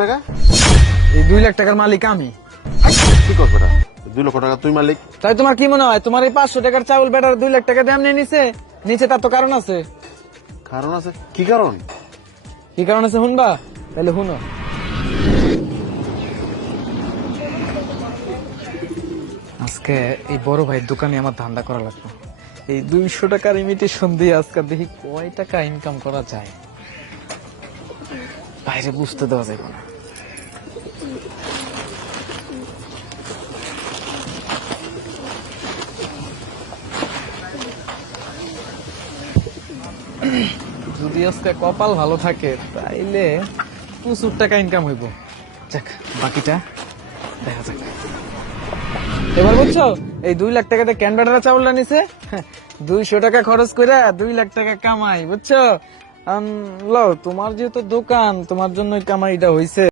টাকা? এই 2 লাখ টাকার মালিক আমি। কি করবে না? 2 লক্ষ টাকা তুই মালিক? তাই তোমার কি মনে হয় তোমার এই 500 টাকার চাউল বেটার 2 লাখ টাকা দাম নিয়ে নিছে? নিচে তার তো কারণ আছে। কারণ আছে? কি কারণ? কি কারণ আছে শুনবা? তাহলে শুনো। আজকে এই বড় ভাইয়ের দোকানে আমার ধান্দা করা লাগবে। এই 200 টাকার ইমিটেশন দিয়ে আজকে দেখি কয় টাকা ইনকাম করা যায়। বাইরে বুঝতে দেওয়া যাবে না। যদি আজকে কপাল ভালো থাকে তাইলে প্রচুর টাকা ইনকাম হইব। যাক বাকিটা দেখা যাক। এবার বুঝছো এই 2 লাখ টাকাতে ক্যান ব্যাটারা চাউলটা নিছে, 200 টাকা খরচ করে 2 লাখ টাকা কামাই, বুঝছো? লও তোমার যেহেতু দোকান তোমার জন্য কামাইটা হইছে।